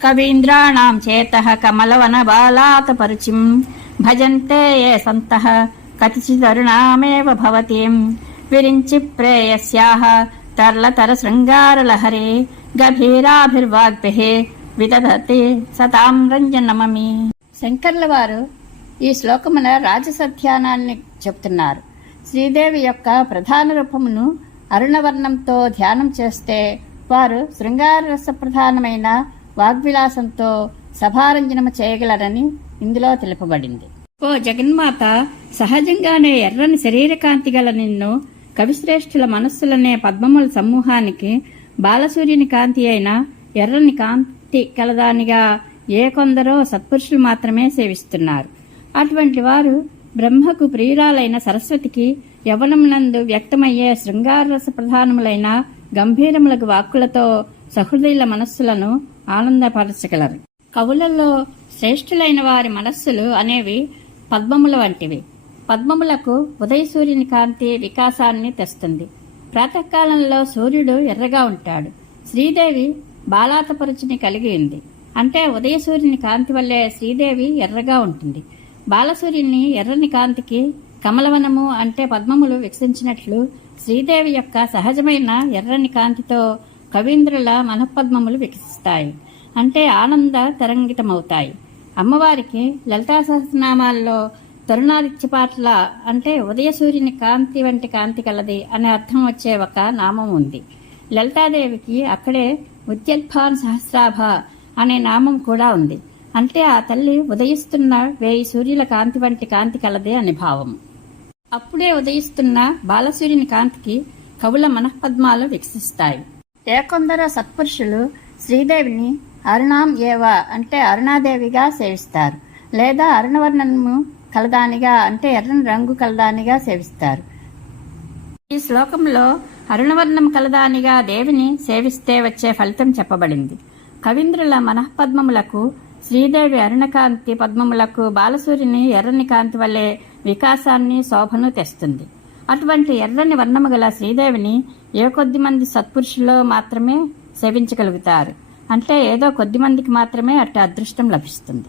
కవీంద్రాణాం చేతః కమలవనబాలాతపరుచిం భజంతే ఏ సంతః కతిచిదరుణామేవ భవతీం విరించి ప్రేయస్యాః తర్లతర శృంగారలహరే గభీరాభిర్వాగ్భిః విదధతి సతాం రంజనమమి. శంకర్ల వారు ఈ శ్లోకమున రాజసధ్యానాన్ని చెప్తున్నారు. శ్రీదేవి యొక్క ప్రధాన రూపమును అరుణవర్ణంతో ధ్యానం చేస్తే వారు శృంగారరస ప్రధానమైన వాగ్విలాసంతో సభారంజనము చేయగలరని ఇందులో తెలుపబడింది. ఓ జగన్మాత, సహజంగానే ఎర్రని శరీరకాంతి గల నిన్ను కవిశ్రేష్ఠుల మనస్సులనే పద్మముల సమూహానికి బాలసూర్యుని కాంతి అయిన ఎర్రని కాంతి కలదానిగా ఏ కొందరో సత్పురుషులు మాత్రమే సేవిస్తున్నారు. అటువంటి వారు బ్రహ్మకు ప్రియురాలైన సరస్వతికి యవనమునందు వ్యక్తమయ్యే శృంగారరస ప్రధానములైన గంభీరములకు వాక్కులతో సహృదయుల మనస్సులను ఆనందపరచగలరు. కవులలో శ్రేష్ఠులైన వారి మనస్సులు అనేవి పద్మముల వంటివి. పద్మములకు ఉదయ సూర్యుని కాంతి వికాసాన్ని తెస్తుంది. ప్రాతకాలంలో సూర్యుడు ఎర్రగా ఉంటాడు. శ్రీదేవి బాలాతపరుచిని కలిగి ఉంది. అంటే ఉదయ సూర్యుని కాంతి వల్లే శ్రీదేవి ఎర్రగా ఉంటుంది. బాలసూర్యుని ఎర్రని కాంతికి కమలవనము అంటే పద్మములు వికసించినట్లు శ్రీదేవి యొక్క సహజమైన ఎర్రని కాంతితో కవీంద్రుల మనఃపద్మములు వికసిస్తాయి. అంటే ఆనంద తరంగితమవుతాయి. అమ్మవారికి లలితా సహస్రనామాల్లో తరుణాదిత్యపాట్ల అంటే ఉదయ సూర్యుని కాంతి వంటి కాంతి కలది అనే అర్థం వచ్చే ఒక నామం ఉంది. లలితాదేవికి అక్కడే ఉద్యల్పాన్ సహస్రాభ అనే నామం కూడా ఉంది. అంటే ఆ తల్లి ఉదయిస్తున్న 1000 సూర్యుల కాంతి వంటి కాంతి కలదే అని భావం. అప్పుడే ఉదయిస్తున్న బాలసూర్యుని కాంతికి కవుల మనఃపద్మాలు వికసిస్తాయి. కొందరు సత్పురుషులు శ్రీదేవిని అరుణాం ఏవ అంటే అరుణాదేవిగా సేవిస్తారు. లేదా అరుణవర్ణము కలదానిగా అంటే ఎర్రని రంగు కలదానిగా సేవిస్తారు. ఈ శ్లోకంలో అరుణవర్ణం కలదానిగా దేవిని సేవిస్తే వచ్చే ఫలితం చెప్పబడింది. కవీంద్రుల మనఃపద్మములకు శ్రీదేవి అరుణకాంతి పద్మములకు బాలసూర్యుని ఎర్రని కాంతి వల్లే వికాసాన్ని శోభను తెస్తుంది. అటువంటి ఎర్రని వర్ణము గల శ్రీదేవిని ఏ కొద్ది మంది సత్పురుషుల్లో మాత్రమే సేవించగలుగుతారు. అంటే ఏదో కొద్ది మందికి మాత్రమే అట్టి అదృష్టం లభిస్తుంది.